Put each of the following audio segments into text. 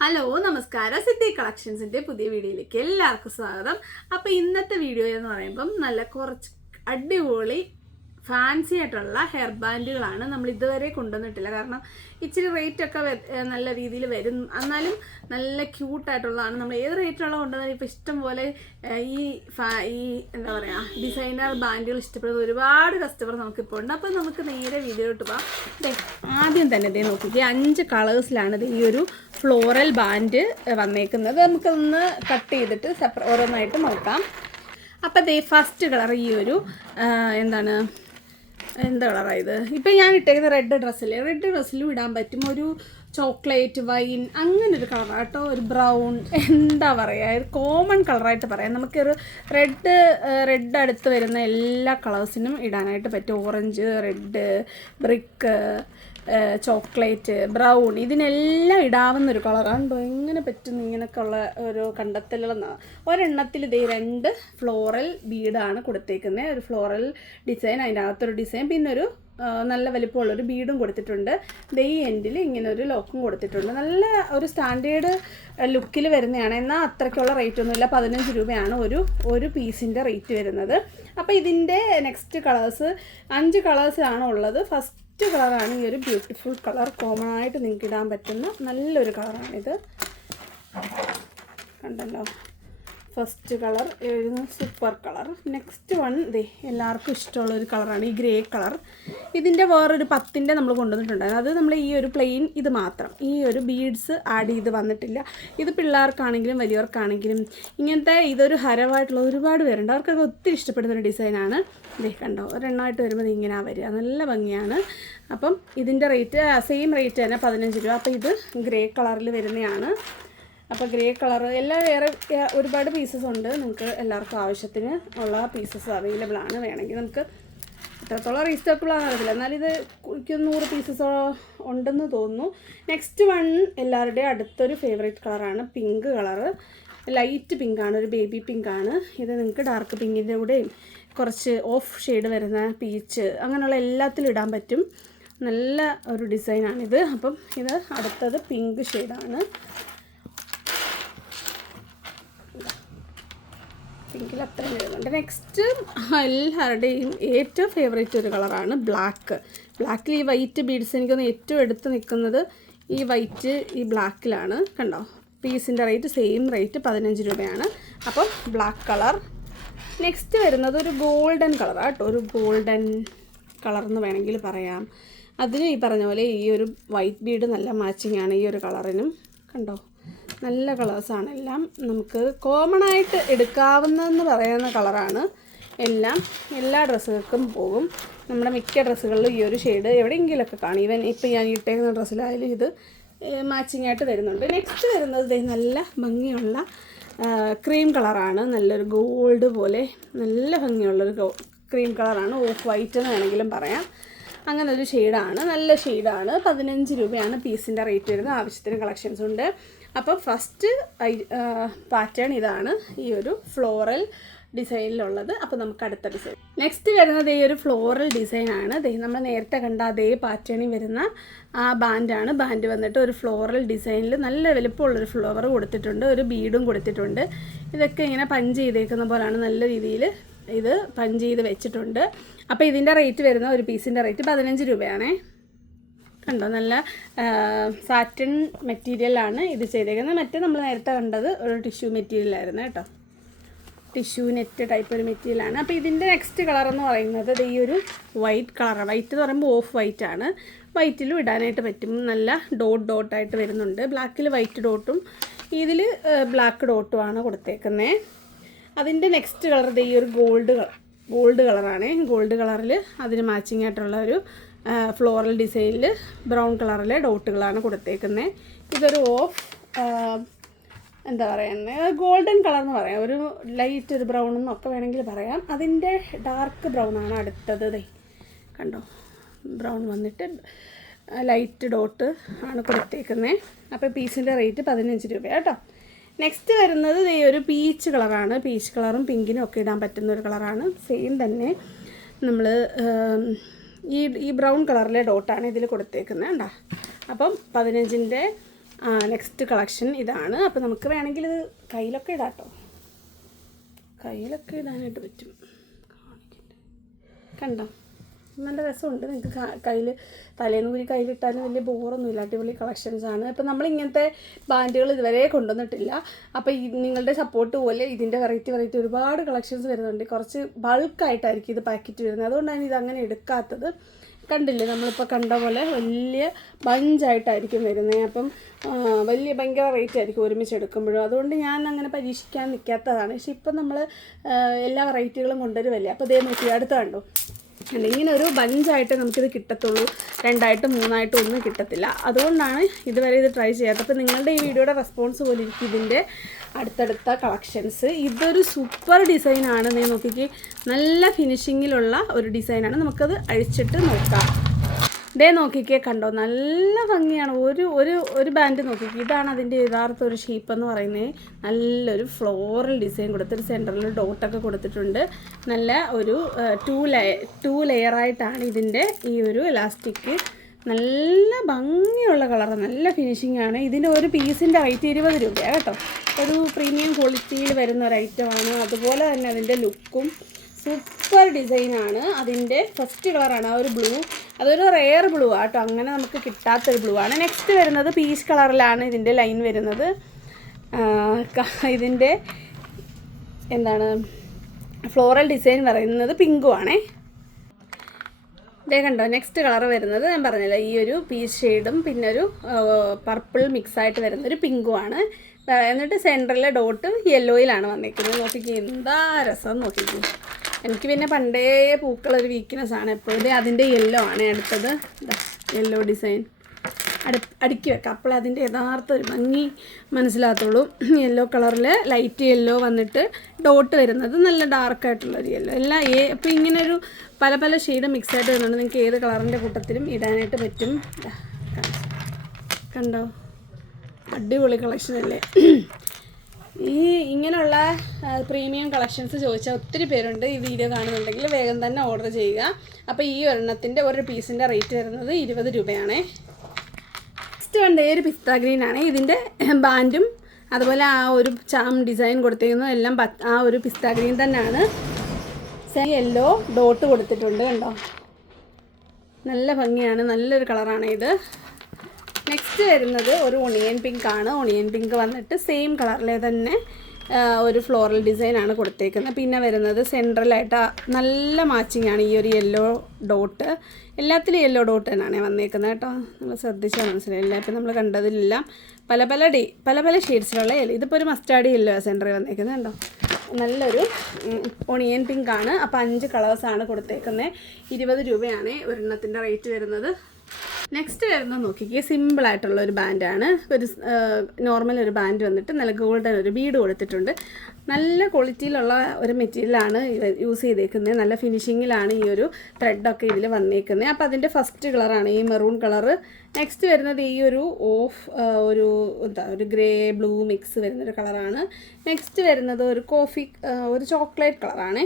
Hello നമസ്കാരം. സിദ്ധി കളക്ഷൻസിന്റെ പുതിയ വീഡിയോയിലേക്ക് എല്ലാവർക്കും സ്വാഗതം. അപ്പോൾ ഇന്നത്തെ വീഡിയോ എന്ന് പറയുമ്പം നല്ല കുറച്ച് അടിപൊളി ഫാൻസി ആയിട്ടുള്ള ഹെയർ ബാൻഡുകളാണ് നമ്മൾ ഇതുവരെ കൊണ്ടുവന്നിട്ടില്ല. കാരണം ഇച്ചിരി റേറ്റ് ഒക്കെ നല്ല രീതിയിൽ വരും. എന്നാലും നല്ല ക്യൂട്ടായിട്ടുള്ളതാണ് നമ്മൾ ഏത് റേറ്റുള്ള കൊണ്ടുവന്നാലും ഇപ്പോൾ ഇഷ്ടം പോലെ ഈ ഫാ- ഈ എന്താ പറയുക ഡിസൈനർ ബാൻഡുകൾ ഇഷ്ടപ്പെടുന്ന ഒരുപാട് കസ്റ്റമർ നമുക്കിപ്പോൾ ഉണ്ട് അപ്പോൾ നമുക്ക് നേരെ വീതിയിലോട്ട് പോകാം ദേ, ആദ്യം തന്നെ ദേ നോക്കിക്കേ അഞ്ച് കളേഴ്സിലാണ് ഈ ഒരു ഫ്ലോറൽ ബാൻഡ് വന്നേക്കുന്നത്. നമുക്കൊന്ന് കട്ട് ചെയ്തിട്ട് സെപ്പറേ ഓരോന്നായിട്ട് നോക്കാം. അപ്പോൾ ദേ ഫസ്റ്റ് കളർ ഈ ഒരു എന്താണ് എന്താ കളറാണ് ഇത്? ഇപ്പം ഞാൻ ഇട്ടേക്കുന്ന റെഡ് ഡ്രസ്സില്ലേ റെഡ് ഡ്രസ്സിലും ഇടാൻ പറ്റും. ഒരു ചോക്ലേറ്റ് വൈൻ അങ്ങനെ ഒരു കളറാണ് കേട്ടോ. ഒരു ബ്രൗൺ എന്താ പറയുക ഒരു കോമൺ കളറായിട്ട് പറയാം. നമുക്കൊരു റെഡ് റെഡ് അടുത്ത് വരുന്ന എല്ലാ കളേഴ്സിനും ഇടാനായിട്ട് പറ്റും. Orange red brick chocolate brown ഇതിനെല്ലാം ഇടാവുന്ന ഒരു കളറാണ് എങ്ങനെ പറ്റുന്നു ഇങ്ങനെയൊക്കെ ഉള്ള ഒരു കണ്ടെത്തലുകളെന്നാണ് ഒരെണ്ണത്തിൽ ഇതേ രണ്ട് ഫ്ലോറൽ ബീഡാണ് കൊടുത്തേക്കുന്നത് ഒരു ഫ്ലോറൽ ഡിസൈൻ അതിന്റെ അകത്തൊരു ഡിസൈൻ പിന്നെ ഒരു നല്ല വലിപ്പമുള്ളൊരു ബീഡും കൊടുത്തിട്ടുണ്ട്. ദൈ എൻഡിൽ ഇങ്ങനെ ഒരു ലോക്കും കൊടുത്തിട്ടുണ്ട്. നല്ല ഒരു സ്റ്റാൻഡേർഡ് ലുക്കിൽ വരുന്നതാണ്. എന്നാൽ അത്രയ്ക്കുള്ള റേറ്റ് ഒന്നുമില്ല പതിനഞ്ച് രൂപയാണ് ഒരു ഒരു പീസിന്റെ റേറ്റ് വരുന്നത്. അപ്പോൾ ഇതിന്റെ നെക്സ്റ്റ് കളേഴ്സ് അഞ്ച് കളേഴ്സാണ് ഉള്ളത് ഫസ്റ്റ് കളറാണ് ഈ ഒരു ബ്യൂട്ടിഫുൾ കളർ കോമൺ ആയിട്ട് നിങ്ങൾക്ക് ഇടാൻ പറ്റുന്ന നല്ലൊരു കളറാണിത്. കണ്ടല്ലോ? First colour super colour. Next one ദേ എല്ലാവർക്കും ഇഷ്ടമുള്ള ഒരു കളറാണ് ഈ ഗ്രേ കളർ. ഇതിന്റെ വേറൊരു പത്തിന്റെ നമ്മൾ കൊണ്ടുവന്നിട്ടുണ്ടായിരുന്നു. അത് നമ്മൾ ഈ ഒരു പ്ലെയിൻ ഇത് മാത്രം. ഈ ഒരു ബീഡ്സ് ആഡ് ചെയ്ത് വന്നിട്ടില്ല. ഇത് പിള്ളേർക്കാണെങ്കിലും വലിയവർക്കാണെങ്കിലും ഇങ്ങനത്തെ ഇതൊരു ഹരമായിട്ടുള്ള ഒരുപാട് പേരുണ്ട്. അവർക്കൊക്കെ ഒത്തിരി ഇഷ്ടപ്പെടുന്ന ഒരു ഡിസൈനാണ് ദേ കണ്ടോ? ഒരെണ്ണമായിട്ട് വരുമ്പോൾ ഇങ്ങനെ വരിക. നല്ല ഭംഗിയാണ്. അപ്പം ഇതിന്റെ റേറ്റ് സെയിം റേറ്റ് തന്നെ പതിനഞ്ച് രൂപ. അപ്പോൾ ഇത് ഗ്രേ കളറിൽ വരുന്നതാണ്. അപ്പോൾ ഗ്രേ കളർ. എല്ലാം വേറെ ഒരുപാട് പീസസ് ഉണ്ട്. നിങ്ങൾക്ക് എല്ലാവർക്കും ആവശ്യത്തിന് ഉള്ള പീസസ് അവൈലബിൾ ആണ്. വേണമെങ്കിൽ നമുക്ക് എത്രത്തോളം റീസ്റ്റോക്കബിൾ ആണെന്ന് അറിയില്ല എന്നാലിത് ഇത് നൂറ് പീസസ് ഉണ്ടെന്ന് തോന്നുന്നു. നെക്സ്റ്റ് വൺ എല്ലാവരുടെയും അടുത്തൊരു ഫേവറേറ്റ് കളറാണ് പിങ്ക് കളറ് ലൈറ്റ് പിങ്കാണ് ഒരു ബേബി പിങ്കാണ് ഇത് നിങ്ങൾക്ക് ഡാർക്ക് പിങ്കിന്റെ കുറച്ച് ഓഫ് ഷെയ്ഡ് വരുന്ന പീച്ച് അങ്ങനെയുള്ള എല്ലാത്തിലും ഇടാൻ പറ്റും. നല്ല ഒരു ഡിസൈനാണിത് അപ്പം ഇത് അടുത്തത് പിങ്ക് ഷെയ്ഡാണ് പിങ്കിൽ അത്രയും വരുന്നുണ്ട്. നെക്സ്റ്റ് എല്ലാവരുടെയും ഏറ്റവും ഫേവറേറ്റ് ഒരു കളറാണ് ബ്ലാക്ക് ബ്ലാക്കിൽ ഈ വൈറ്റ് ബീഡ്സ് എനിക്കൊന്ന് ഏറ്റവും എടുത്ത് നിൽക്കുന്നത് ഈ വൈറ്റ് ഈ ബ്ലാക്കിലാണ് കണ്ടോ? പീസിന്റെ റേറ്റ് സെയിം റേറ്റ് പതിനഞ്ച് രൂപയാണ്. അപ്പം ബ്ലാക്ക് കളർ നെക്സ്റ്റ് വരുന്നത് ഒരു ഗോൾഡൻ കളറാണ് കേട്ടോ. ഒരു ഗോൾഡൻ കളർ എന്ന് വേണമെങ്കിൽ പറയാം. അതിന് ഈ പറഞ്ഞ പോലെ ഈ ഒരു വൈറ്റ് ബീഡ് നല്ല മാച്ചിങ് ആണ് ഈ ഒരു കളറിനും കണ്ടോ? നല്ല കളേഴ്സാണ് എല്ലാം നമുക്ക് കോമൺ ആയിട്ട് എടുക്കാവുന്നതെന്ന് പറയുന്ന കളറാണ് എല്ലാം എല്ലാ ഡ്രസ്സുകൾക്കും പോകും. നമ്മുടെ മിക്ക ഡ്രസ്സുകളിലും ഈ ഒരു ഷെയ്ഡ് എവിടെയെങ്കിലുമൊക്കെ കാണും. ഈവൻ ഇപ്പം ഞാൻ ഇട്ടേക്കുന്ന ഡ്രസ്സിലായാലും ഇത് മാച്ചിങ് ആയിട്ട് വരുന്നുണ്ട് നെക്സ്റ്റ് വരുന്നത് നല്ല ഭംഗിയുള്ള ക്രീം കളറാണ് നല്ലൊരു ഗോൾഡ് പോലെ നല്ല ഭംഗിയുള്ളൊരു ക്രീം കളറാണ് ഓഫ് വൈറ്റ് എന്ന് വേണമെങ്കിലും പറയാം. അങ്ങനെ ഒരു ഷെയ്ഡാണ് നല്ല ഷെയ്ഡാണ് പതിനഞ്ച് രൂപയാണ് പീസിന്റെ റേറ്റ് വരുന്നത്. ആവശ്യത്തിന് കളക്ഷൻസ് ഉണ്ട്. അപ്പോൾ ഫസ്റ്റ് പാറ്റേൺ ഇതാണ് ഈ ഒരു ഫ്ലോറൽ ഡിസൈനിലുള്ളത് അപ്പോൾ നമുക്ക് അടുത്ത ഡിസൈൻ നെക്സ്റ്റ് വരുന്നത് ഈ ഒരു ഫ്ലോറൽ ഡിസൈനാണ് ദേ നമ്മൾ നേരത്തെ കണ്ട അതേ പാറ്റേണിൽ വരുന്ന ആ ബാൻഡാണ് ബാൻഡ് വന്നിട്ട് ഒരു ഫ്ലോറൽ ഡിസൈനിൽ നല്ല വലുപ്പമുള്ളൊരു ഫ്ലവർ കൊടുത്തിട്ടുണ്ട്. ഒരു ബീഡും കൊടുത്തിട്ടുണ്ട്. ഇതൊക്കെ ഇങ്ങനെ പഞ്ച് ചെയ്തേക്കുന്ന പോലെയാണ് നല്ല രീതിയിൽ ഇത് പഞ്ച് ചെയ്ത് വെച്ചിട്ടുണ്ട്. അപ്പോൾ ഇതിന്റെ റേറ്റ് വരുന്ന ഒരു പീസിന്റെ റേറ്റ് പതിനഞ്ച് രൂപയാണേ. കണ്ടോ? നല്ല സാറ്റിൻ മെറ്റീരിയലാണ് ഇത് ചെയ്തേക്കുന്നത്. മറ്റേ നമ്മൾ നേരത്തെ കണ്ടത് ഒരു ടിഷ്യൂ മെറ്റീരിയലായിരുന്നു കേട്ടോ. ടിഷ്യൂ നെറ്റ് ടൈപ്പ് ഒരു മെറ്റീരിയലാണ് അപ്പോൾ ഇതിന്റെ നെക്സ്റ്റ് കളർ എന്ന് പറയുന്നത് ഈ ഒരു വൈറ്റ് കളർ വൈറ്റ് എന്ന് പറയുമ്പോൾ ഓഫ് വൈറ്റ് ആണ്. വൈറ്റിലും ഇടാനായിട്ട് പറ്റും. നല്ല ഡോട്ട് ഡോട്ടായിട്ട് വരുന്നുണ്ട്. ബ്ലാക്കിൽ വൈറ്റ് ഡോട്ടും ഇതിൽ ബ്ലാക്ക് ഡോട്ടുമാണ് കൊടുത്തേക്കുന്നത് അതിന്റെ നെക്സ്റ്റ് കളർ ദേ ഈ ഒരു ഗോൾഡ് ഗോൾഡ് കളറാണ് ഗോൾഡ് കളറിൽ അതിന് മാച്ചിങ് ആയിട്ടുള്ള ഒരു ഫ്ലോറൽ ഡിസൈനിൽ ബ്രൗൺ കളറിലെ ഡോട്ടുകളാണ് കൊടുത്തേക്കുന്നത് ഇതൊരു ഓഫ് എന്താ പറയുന്നത് ഗോൾഡൻ കളർ എന്ന് പറയാം. ഒരു ലൈറ്റ് ഒരു ബ്രൗൺ എന്നൊക്കെ വേണമെങ്കിൽ പറയാം. അതിന്റെ ഡാർക്ക് ബ്രൗൺ ആണ് അടുത്തത് ദേ. കണ്ടോ? ബ്രൗൺ വന്നിട്ട് ലൈറ്റ് ഡോട്ട് ആണ് കൊടുത്തേക്കുന്നത് അപ്പോൾ പീസിന്റെ റേറ്റ് പതിനഞ്ച് രൂപ നെക്സ്റ്റ് വരുന്നത് ഈ ഒരു പീച്ച് കളറാണ് പീച്ച് കളറും പിങ്കിനും ഒക്കെ ഇടാൻ പറ്റുന്ന ഒരു കളറാണ് സെയിം തന്നെ നമ്മൾ ഈ ഈ ബ്രൗൺ കളറിലെ ഡോട്ടാണ് ഇതിൽ കൊടുത്തേക്കുന്നത് കണ്ടോ. അപ്പം പതിനഞ്ചിന്റെ നെക്സ്റ്റ് കളക്ഷൻ ഇതാണ്. അപ്പം നമുക്ക് വേണമെങ്കിൽ ഇത് കയ്യിലൊക്കെ ഇടാം കേട്ടോ കയ്യിലൊക്കെ ഇടാനായിട്ട് പറ്റും. കണ്ടോ? നല്ല രസമുണ്ട്. നിങ്ങൾക്ക് കയ്യിൽ തലേന്ന് കൂടി കയ്യിലിട്ടാലും വലിയ ബോറൊന്നുമില്ല അടിപൊളി കളക്ഷൻസ് ആണ്. അപ്പോൾ നമ്മൾ ഇങ്ങനത്തെ ബാൻഡുകൾ ഇതുവരെ കൊണ്ടുവന്നിട്ടില്ല. അപ്പോൾ ഈ നിങ്ങളുടെ സപ്പോർട്ട് പോലെ ഇതിന്റെ വെറൈറ്റി വെറൈറ്റി ഒരുപാട് കളക്ഷൻസ് വരുന്നുണ്ട്. കുറച്ച് ബൾക്കായിട്ടായിരിക്കും ഇത് പാക്കറ്റ് വരുന്നത്. അതുകൊണ്ടാണ് ഇത് അങ്ങനെ എടുക്കാത്തത്. കണ്ടില്ലേ? നമ്മളിപ്പോൾ കണ്ട പോലെ വലിയ ബഞ്ചായിട്ടായിരിക്കും വരുന്നത്. അപ്പം വലിയ ഭയങ്കര റേറ്റ് ആയിരിക്കും ഒരുമിച്ച് എടുക്കുമ്പോഴും. അതുകൊണ്ട് ഞാൻ അങ്ങനെ പരീക്ഷിക്കാൻ നിൽക്കാത്തതാണ് പക്ഷെ ഇപ്പം നമ്മൾ എല്ലാ വെറൈറ്റികളും കൊണ്ടുവരുമല്ലേ അപ്പോൾ ഇതേ നോക്കി അടുത്ത കണ്ടോ? അല്ല ഇങ്ങനെ ഒരു ബഞ്ചായിട്ട് നമുക്കിത് കിട്ടത്തുള്ളൂ. രണ്ടായിട്ട് മൂന്നായിട്ട് ഒന്നും കിട്ടത്തില്ല. അതുകൊണ്ടാണ് ഇതുവരെ ഇത് ട്രൈ ചെയ്യാത്തത്. അപ്പോൾ നിങ്ങളുടെ ഈ വീഡിയോയുടെ റെസ്പോൺസ് പോലെ ഇരിക്കും ഇതിന്റെ അടുത്തടുത്ത കളക്ഷൻസ് ഇതൊരു സൂപ്പർ ഡിസൈനാണ് നീ നോക്കിക്ക്. നല്ല ഫിനിഷിങ്ങിലുള്ള ഒരു ഡിസൈനാണ് നമുക്കത് അഴിച്ചിട്ട് നോക്കാം. ദേ നോക്കിക്കേ കണ്ടോ? നല്ല ഭംഗിയാണ്. ഒരു ഒരു ഒരു ബാൻഡ് നോക്കിക്കേ ഇതാണ് അതിന്റെ യഥാർത്ഥ ഒരു ഷേപ്പ് എന്ന് പറയുന്നത് നല്ലൊരു ഫ്ലോറൽ ഡിസൈൻ കൊടുത്തിട്ട് സെന്ററിൽ ഡോട്ടൊക്കെ കൊടുത്തിട്ടുണ്ട്. നല്ല ഒരു ടു ലെയർ ടു ലെയറായിട്ടാണ് ഇതിന്റെ ഈ ഒരു ഇലാസ്റ്റിക് നല്ല ഭംഗിയുള്ള കളർ നല്ല ഫിനിഷിംഗ് ആണ്. ഇതിന്റെ ഒരു പീസിന്റെ റേറ്റ് ഇരുപത് രൂപയാണ് കേട്ടോ. ഒരു പ്രീമിയം ക്വാളിറ്റിയിൽ വരുന്ന ഒരു ഐറ്റമാണ് അതുപോലെ തന്നെ അതിന്റെ ലുക്കും സൂപ്പർ ഡിസൈനാണ്. അതിന്റെ ഫസ്റ്റ് കളറാണ് ആ ഒരു ബ്ലൂ അതൊരു റെയർ ബ്ലൂ ആട്ടോ അങ്ങനെ നമുക്ക് കിട്ടാത്തൊരു ബ്ലൂ ആണ്. നെക്സ്റ്റ് വരുന്നത് പീച്ച് കളറിലാണ് ഇതിന്റെ ലൈൻ വരുന്നത്. ഇതിന്റെ എന്താണ്? ഫ്ലോറൽ ഡിസൈൻ പറയുന്നത് പിങ്കും ആണേ. ഇതേ കണ്ടോ നെക്സ്റ്റ് കളർ വരുന്നത് ഞാൻ പറഞ്ഞില്ല ഈ ഒരു പീച്ച് ഷെയ്ഡും പിന്നെ ഒരു പർപ്പിൾ മിക്സ് ആയിട്ട് വരുന്ന ഒരു പിങ്കുമാണ് എന്നിട്ട് സെന്ററിലെ ഡോട്ട് യെല്ലോയിലാണ് വന്നിരിക്കുന്നത് നോക്കിക്കേ എന്താ രസം നോക്കിക്കേ. എനിക്ക് പിന്നെ പണ്ടേ പൂക്കളൊരു വീക്ക്നെസ് ആണ് എപ്പോഴും അതിന്റെ യെല്ലോ ആണ് അടുത്തത്. യെല്ലോ ഡിസൈൻ അടു അടുക്കി വെക്കാം. അപ്പോൾ അതിന്റെ യഥാർത്ഥ ഒരു ഭംഗി മനസ്സിലാത്തുള്ളൂ യെല്ലോ കളറിൽ ലൈറ്റ് യെല്ലോ വന്നിട്ട് ഡോട്ട് വരുന്നത് നല്ല ഡാർക്കായിട്ടുള്ളൊരു യെല്ലോ എല്ലാം ഏ അപ്പോൾ ഇങ്ങനൊരു പല പല ഷെയ്ഡ് മിക്സ് ആയിട്ട് വരുന്നുണ്ട്. നിങ്ങൾക്ക് ഏത് കളറിന്റെ കൂട്ടത്തിലും ഇടാനായിട്ട് പറ്റും. കണ്ടോ? അടിപൊളി കളക്ഷൻ അല്ലേ? ഈ ഇങ്ങനെയുള്ള പ്രീമിയം കളക്ഷൻസ് ചോദിച്ചാൽ ഒത്തിരി പേരുണ്ട് ഈ വീഡിയോ കാണുന്നുണ്ടെങ്കിൽ വേഗം തന്നെ ഓർഡർ ചെയ്യുക. അപ്പോൾ ഈ ഒരെണ്ണത്തിന്റെ ഒരു പീസിന്റെ റേറ്റ് വരുന്നത് ഇരുപത് രൂപയാണേ. നെക്സ്റ്റ് കണ്ട ഈ ഒരു പിസ്ത ഗ്രീൻ ആണ്. ഇതിന്റെ ബാൻഡും അതുപോലെ ആ ഒരു ചാം ഡിസൈൻ കൊടുത്തിരിക്കുന്നത് എല്ലാം ആ ഒരു പിസ്ത ഗ്രീൻ തന്നെയാണ്. യെല്ലോ ഡോട്ട് കൊടുത്തിട്ടുണ്ട് കണ്ടോ? നല്ല ഭംഗിയാണ്. നല്ലൊരു കളറാണ് ഇത്. നെക്സ്റ്റ് വരുന്നത് ഒരു ഒണിയൻ പിങ്ക് ആണ്. ഒണിയൻ പിങ്ക് വന്നിട്ട് സെയിം കളറിലെ തന്നെ ഒരു ഫ്ലോറൽ ഡിസൈൻ ആണ് കൊടുത്തേക്കുന്നത്. പിന്നെ വരുന്നത് സെൻട്രലായിട്ട് നല്ല മാച്ചിങ് ആണ് ഈ ഒരു യെല്ലോ ഡോട്ട് എല്ലാത്തിലും യെല്ലോ ഡോട്ട് തന്നെയാണ് വന്നേക്കുന്നത് കേട്ടോ. നമ്മൾ ശ്രദ്ധിച്ചാൽ മനസ്സിലായില്ല? ഇപ്പം നമ്മൾ കണ്ടതിലെല്ലാം പല പല ഡി പല പല ഷെയ്ഡ്സിലുള്ള യെല്ലോ ഇതിപ്പോൾ ഒരു മസ്റ്റാർഡ് യെല്ലോ സെന്ററിൽ വന്നേക്കുന്നത് കേട്ടോ നല്ലൊരു ഒണിയൻ പിങ്ക് ആണ്. അപ്പോൾ അഞ്ച് കളേഴ്സാണ് കൊടുത്തേക്കുന്നത്. ഇരുപത് രൂപയാണ് ഒരെണ്ണത്തിന്റെ റേറ്റ് വരുന്നത്. നെക്സ്റ്റ് വരുന്നത് നോക്കിക്കേ സിമ്പിൾ ആയിട്ടുള്ള ഒരു ബാൻഡാണ് ഒരു നോർമൽ ഒരു ബാൻഡ് വന്നിട്ട് നല്ല ഗോൾഡൻ ഒരു ബീഡ് കൊടുത്തിട്ടുണ്ട്. നല്ല ക്വാളിറ്റിയിലുള്ള ഒരു മെറ്റീരിയലാണ് യൂസ് ചെയ്തേക്കുന്നത് നല്ല ഫിനിഷിങ്ങിലാണ് ഈ ഒരു ത്രെഡൊക്കെ ഇതിൽ വന്നേക്കുന്നത് അപ്പോൾ അതിന്റെ ഫസ്റ്റ് കളറാണ് ഈ മെറൂൺ കളറ് നെക്സ്റ്റ് വരുന്നത് ഈ ഒരു ഓഫ് ഒരു എന്താ ഒരു ഗ്രേ ബ്ലൂ മിക്സ് വരുന്നൊരു കളറാണ് നെക്സ്റ്റ് വരുന്നത് ഒരു കോഫി ഒരു ചോക്ലേറ്റ് കളറാണ്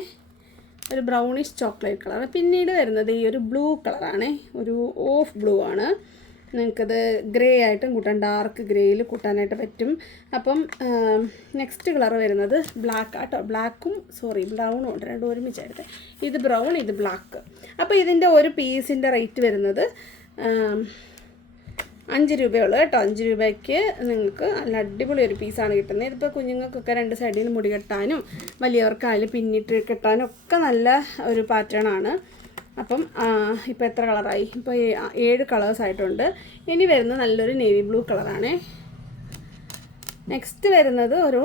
ഒരു ബ്രൗണിഷ് ചോക്ലേറ്റ് കളർ പിന്നീട് വരുന്നത് ഈ ഒരു ബ്ലൂ കളറാണ് ഒരു ഓഫ് ബ്ലൂ ആണ്. നിങ്ങൾക്കത് ഗ്രേ ആയിട്ടും കൂട്ടാൻ ഡാർക്ക് ഗ്രേയിൽ കൂട്ടാനായിട്ട് പറ്റും. അപ്പം നെക്സ്റ്റ് കളർ വരുന്നത് ബ്ലാക്ക് ആട്ടോ. ബ്ലാക്കും സോറി ബ്രൗണും ഉണ്ട്. രണ്ടും ഒരുമിച്ചായിട്ട് ഇത് ബ്രൗൺ ഇത് ബ്ലാക്ക് അപ്പോൾ ഇതിന്റെ ഒരു പീസിന്റെ റേറ്റ് വരുന്നത് അഞ്ച് രൂപയുള്ളൂ കേട്ടോ. അഞ്ച് രൂപയ്ക്ക് നിങ്ങൾക്ക് നല്ല അടിപൊളി ഒരു പീസാണ് കിട്ടുന്നത്. ഇതിപ്പോൾ കുഞ്ഞുങ്ങൾക്കൊക്കെ രണ്ട് സൈഡിൽ മുടി കെട്ടാനും വലിയവർക്ക് അതിൽ പിന്നിട്ട് കെട്ടാനും ഒക്കെ നല്ല ഒരു പാറ്റേൺ ആണ്. അപ്പം ഇപ്പോൾ എത്ര കളറായി ഇപ്പോൾ ഏഴ് കളേഴ്സ് ആയിട്ടുണ്ട്. ഇനി വരുന്നത് നല്ലൊരു നേവി ബ്ലൂ കളറാണ് നെക്സ്റ്റ് വരുന്നത് ഒരു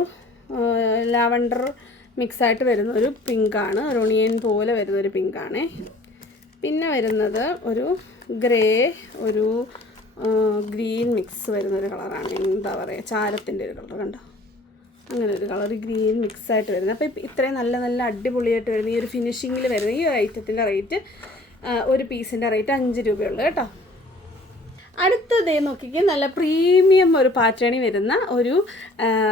ലാവണ്ടർ മിക്സായിട്ട് വരുന്ന ഒരു പിങ്കാണ് ഒരു പോലെ വരുന്ന ഒരു പിങ്കാണ് പിന്നെ വരുന്നത് ഒരു ഗ്രേ ഒരു ഗ്രീൻ മിക്സ് വരുന്നൊരു കളറാണ്. എന്താ പറയുക ചാരത്തിന്റെ ഒരു കളർ കണ്ടോ? അങ്ങനെ ഒരു കളർ ഗ്രീൻ മിക്സ് ആയിട്ട് വരുന്നത്. അപ്പോൾ ഇത്രയും നല്ല നല്ല അടിപൊളിയായിട്ട് വരുന്ന ഈ ഒരു ഫിനിഷിങ്ങിൽ വരുന്ന ഈ ഐറ്റത്തിന്റെ റേറ്റ് ഒരു പീസിന്റെ റേറ്റ് അഞ്ച് രൂപയുള്ളൂ കേട്ടോ. അടുത്തത് നോക്കിക്കേ നല്ല പ്രീമിയം ഒരു പാറ്റേണി വരുന്ന ഒരു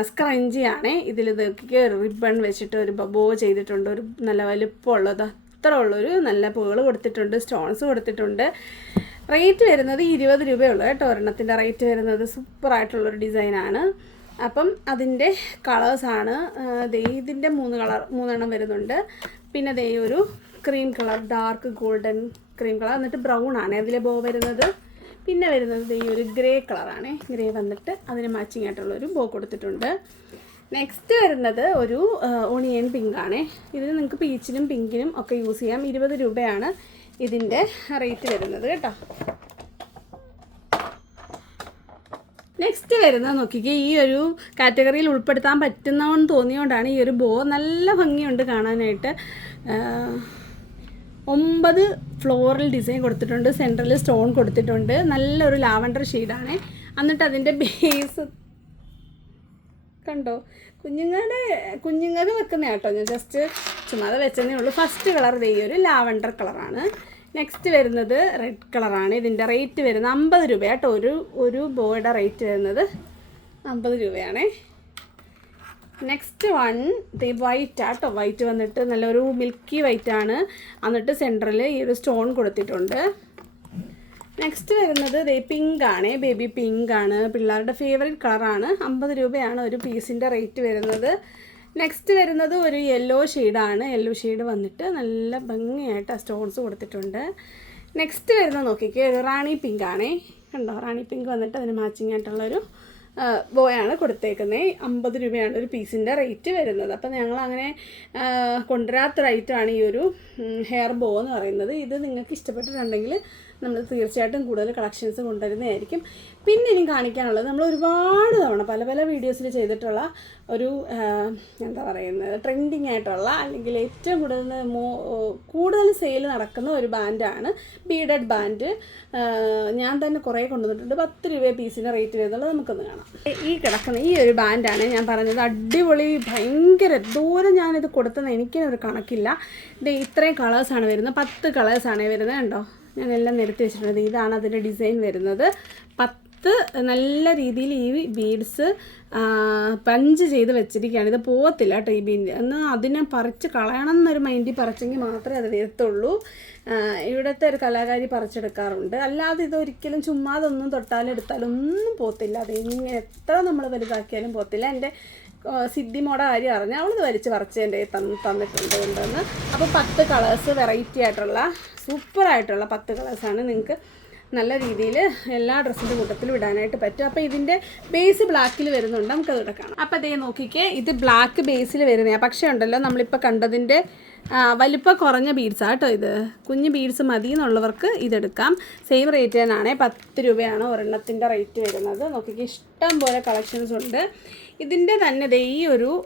സ്ക്രഞ്ചിയാണ്. ഇതിൽ നോക്കിക്കേ റിബൺ വെച്ചിട്ട് ഒരു ബബോ ചെയ്തിട്ടുണ്ട്. ഒരു നല്ല വലുപ്പമുള്ളത് അത്ര ഉള്ളൊരു നല്ല പൂകൾ കൊടുത്തിട്ടുണ്ട് സ്റ്റോൺസ് കൊടുത്തിട്ടുണ്ട്. റേറ്റ് വരുന്നത് ഇരുപത് രൂപയുള്ളൂ കേട്ടോ. ഒരെണ്ണത്തിന്റെ റേറ്റ് വരുന്നത് സൂപ്പറായിട്ടുള്ളൊരു ഡിസൈനാണ് അപ്പം അതിന്റെ കളേഴ്സാണ് ഇതിന്റെ മൂന്ന് കളർ മൂന്നെണ്ണം വരുന്നുണ്ട്. പിന്നെ ദേ ഒരു cream colour dark golden cream colour എന്നിട്ട് ബ്രൗൺ ആണ് അതിലെ ബോ വരുന്നത്. പിന്നെ വരുന്നത് ഈ ഒരു ഗ്രേ കളറാണ് ഗ്രേ വന്നിട്ട് അതിന് മാച്ചിങ് ആയിട്ടുള്ളൊരു ബോ കൊടുത്തിട്ടുണ്ട്. നെക്സ്റ്റ് വരുന്നത് ഒരു ഓണിയൻ പിങ്ക് ആണ്. ഇതിന് നിങ്ങൾക്ക് പീച്ചിനും പിങ്കിനും ഒക്കെ യൂസ് ചെയ്യാം. ഇരുപത് രൂപയാണ്. ഇതിന്റെ റേറ്റ് വരുന്നത് കേട്ടോ. നെക്സ്റ്റ് വരുന്നത് നോക്കിക്കേ ഈ ഒരു കാറ്റഗറിയിൽ ഉൾപ്പെടുത്താൻ പറ്റുന്നതെന്ന് തോന്നിയോണ്ടാണ് ഈ ഒരു ബോ നല്ല ഭംഗിയുണ്ട് കാണാനായിട്ട്. ഒമ്പത് ഫ്ലോറൽ ഡിസൈൻ കൊടുത്തിട്ടുണ്ട് സെൻട്രൽ സ്റ്റോൺ കൊടുത്തിട്ടുണ്ട്. നല്ലൊരു ലാവണ്ടർ ഷെയ്ഡാണ് എന്നിട്ട് അതിന്റെ ബേസ് കണ്ടോ? കുഞ്ഞുങ്ങളുടെ കുഞ്ഞുങ്ങൾക്ക് വെക്കുന്ന കേട്ടോ. ഞാൻ ജസ്റ്റ് ചുമ്മാതെ വെച്ചതേ ഉള്ളൂ. ഫസ്റ്റ് കളർ ഈ ഒരു ലാവണ്ടർ കളറാണ് നെക്സ്റ്റ് വരുന്നത് റെഡ് കളറാണ് ഇതിന്റെ റേറ്റ് വരുന്നത് അമ്പത് രൂപ കേട്ടോ. ഒരു ഒരു ബോയുടെ റേറ്റ് വരുന്നത് അമ്പത് രൂപയാണേ. നെക്സ്റ്റ് വൺ ദി വൈറ്റ് ആട്ടോ വൈറ്റ് വന്നിട്ട് നല്ലൊരു മിൽക്കി വൈറ്റ് ആണ്. എന്നിട്ട് സെന്ററിൽ ഈ ഒരു സ്റ്റോൺ കൊടുത്തിട്ടുണ്ട്. നെക്സ്റ്റ് വരുന്നത് ദേ പിങ്ക് ആണ്. ബേബി പിങ്ക് ആണ്. പിള്ളേരുടെ ഫേവറേറ്റ് കളറാണ് അമ്പത് രൂപയാണ് ഒരു പീസിന്റെ റേറ്റ് വരുന്നത്. നെക്സ്റ്റ് വരുന്നത് ഒരു യെല്ലോ ഷെയ്ഡാണ് യെല്ലോ ഷെയ്ഡ് വന്നിട്ട് നല്ല ഭംഗിയായിട്ട് ആ സ്റ്റോൺസ് കൊടുത്തിട്ടുണ്ട്. നെക്സ്റ്റ് വരുന്നത് നോക്കിക്കേ ഒരു റാണി പിങ്ക് ആണേ. കണ്ടോ? റാണി പിങ്ക് വന്നിട്ട് അതിന് മാച്ചിങ് ആയിട്ടുള്ളൊരു ബോയാണ് കൊടുത്തേക്കുന്നത് അമ്പത് രൂപയാണ് ഒരു പീസിന്റെ റേറ്റ് വരുന്നത്. അപ്പോൾ ഞങ്ങൾ അങ്ങനെ കൊണ്ടുവരാത്ത റേറ്റാണ് ഈ ഒരു ഹെയർ ബോ എന്ന് പറയുന്നത്. ഇത് നിങ്ങൾക്ക് ഇഷ്ടപ്പെട്ടിട്ടുണ്ടെങ്കിൽ നമ്മൾ തീർച്ചയായിട്ടും കൂടുതൽ കളക്ഷൻസ് കൊണ്ടുവരുന്നതായിരിക്കും. പിന്നെ ഇനി കാണിക്കാനുള്ളത് നമ്മൾ ഒരുപാട് തവണ പല പല വീഡിയോസിൽ ചെയ്തിട്ടുള്ള ഒരു എന്താ പറയുന്നത് ട്രെൻഡിങ് ആയിട്ടുള്ള അല്ലെങ്കിൽ ഏറ്റവും കൂടുതൽ മോ കൂടുതൽ സെയിൽ നടക്കുന്ന ഒരു ബാൻഡാണ് ബീഡഡ് ബാൻഡ് ഞാൻ തന്നെ കുറേ കൊണ്ടുവന്നിട്ടുണ്ട്. പത്ത് രൂപ പീസിന് റേറ്റ് വരുന്നുള്ളത് നമുക്കൊന്ന് കാണാം. ഈ കിടക്കുന്ന ഈ ഒരു ബാൻഡാണ് ഞാൻ പറഞ്ഞത്. അടിപൊളി ഭയങ്കര ദൂരം ഞാനിത് കൊടുത്തത് എനിക്കൊരു കണക്കില്ല. ഇത് ഇത്രയും കളേഴ്സാണ് വരുന്നത്. പത്ത് കളേഴ്സാണ് വരുന്നത്. കണ്ടോ? ഞാൻ എല്ലാം നിരത്തി വെച്ചിട്ടുണ്ട്. ഇതാണ് അതിന്റെ ഡിസൈൻ വരുന്നത്. പത്ത് നല്ല രീതിയിൽ ഈ ബീഡ്സ് പഞ്ച് ചെയ്ത് വെച്ചിരിക്കുകയാണ്. ഇത് പോകത്തില്ല കേട്ടോ ഈ ബീന്റെ എന്നാൽ അതിനെ പറിച്ച് കളയണം എന്നൊരു മൈൻഡിൽ പറിച്ചെങ്കിൽ മാത്രമേ അത് വരത്തുള്ളൂ. ഇവിടുത്തെ ഒരു കലാകാരി പറിച്ചെടുക്കാറുണ്ട്. അല്ലാതെ ഇത് ഒരിക്കലും തൊട്ടാലും എടുത്താലും ഒന്നും പോകത്തില്ല. അത് ഇങ്ങനെ എത്ര നമ്മൾ വലുതാക്കിയാലും പോകത്തില്ല. എന്റെ സിദ്ധിമോടെ കാര്യം അറിഞ്ഞാൽ അവളിത് വലിച്ച് പറിച്ച് എന്റെ തന്ന് തന്നിട്ടുണ്ട് കൊണ്ടുവന്ന്. അപ്പോൾ പത്ത് കളേഴ്സ് വെറൈറ്റി ആയിട്ടുള്ള സൂപ്പറായിട്ടുള്ള പത്ത് കളേഴ്സാണ് നിങ്ങൾക്ക് നല്ല രീതിയിൽ എല്ലാ ഡ്രസ്സിന്റെ കൂട്ടത്തിലും ഇടാനായിട്ട് പറ്റും. അപ്പോൾ ഇതിന്റെ ബേസ് ബ്ലാക്കിൽ വരുന്നുണ്ട്. നമുക്കത് ഇവിടെ കാണാം. അപ്പോൾ അതേ നോക്കിക്കേ ഇത് ബ്ലാക്ക് ബേസിൽ വരുന്നതാണ് പക്ഷേ ഉണ്ടല്ലോ നമ്മളിപ്പോൾ കണ്ടതിന്റെ വലിപ്പം കുറഞ്ഞ ബീഡ്സാണ് കേട്ടോ ഇത്. കുഞ്ഞ് ബീഡ്സ് മതി എന്നുള്ളവർക്ക് ഇതെടുക്കാം. സെയിം റേറ്റ് തന്നെയാണ് പത്ത് രൂപയാണ് ഒരെണ്ണത്തിന്റെ റേറ്റ് വരുന്നത്. നോക്കിക്കേ ഇഷ്ടം പോലെ കളക്ഷൻസ് ഉണ്ട്. ഇതിന്റെ തന്നെ ദേ ഈ ഒരു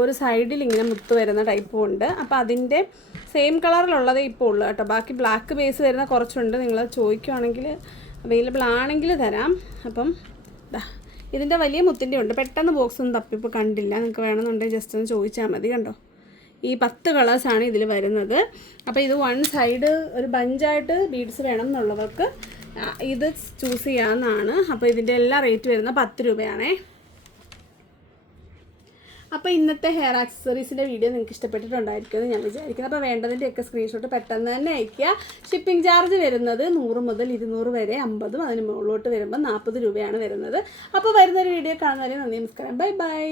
ഒരു സൈഡിൽ ഇങ്ങനെ മുത്ത് വരുന്ന ടൈപ്പും ഉണ്ട്. അപ്പോൾ അതിന്റെ സെയിം കളറിലുള്ളതേ ഇപ്പോൾ ഉള്ളൂ കേട്ടോ. ബാക്കി ബ്ലാക്ക് ബേസ് വരുന്ന കുറച്ചുണ്ട്. നിങ്ങൾ ചോദിക്കുവാണെങ്കിൽ അവൈലബിൾ ആണെങ്കിൽ തരാം. അപ്പം ഇതിന്റെ വലിയ മുത്തിന്റെ ഉണ്ട്. പെട്ടെന്ന് ബോക്സ് ഒന്നും തപ്പിപ്പോൾ കണ്ടില്ല. നിങ്ങൾക്ക് വേണമെന്നുണ്ടെങ്കിൽ ജസ്റ്റ് ഒന്ന് ചോദിച്ചാൽ മതി കണ്ടോ? ഈ പത്ത് കളേഴ്സാണ് ഇതിൽ വരുന്നത്. അപ്പോൾ ഇത് വൺ സൈഡ് ഒരു ബഞ്ചായിട്ട് ബീഡ്സ് വേണം എന്നുള്ളവർക്ക്. ഇത് ചൂസ് ചെയ്യാവുന്നതാണ്. അപ്പോൾ ഇതിന്റെ എല്ലാ റേറ്റ് വരുന്നത് പത്ത് രൂപയാണേ. അപ്പോൾ ഇന്നത്തെ ഹെയർ ആക്സസറീസിന്റെ വീഡിയോ നിങ്ങൾക്ക് ഇഷ്ടപ്പെട്ടിട്ടുണ്ടായിരിക്കും എന്ന് ഞാൻ വിചാരിക്കുന്നു. അപ്പോൾ വേണ്ടതിന്റെയൊക്കെ സ്ക്രീൻഷോട്ട് പെട്ടെന്ന് തന്നെ അയയ്ക്കുക. ഷിപ്പിംഗ് ചാർജ് വരുന്നത് നൂറ് മുതൽ ഇരുന്നൂറ് വരെ അമ്പതും അതിന് മുകളിലോട്ട് വരുമ്പോൾ നാൽപ്പത് രൂപയാണ് വരുന്നത്. അപ്പോൾ വരുന്നൊരു വീഡിയോ കാണുന്നവരെ നന്ദി നമസ്കാരം. Bye bye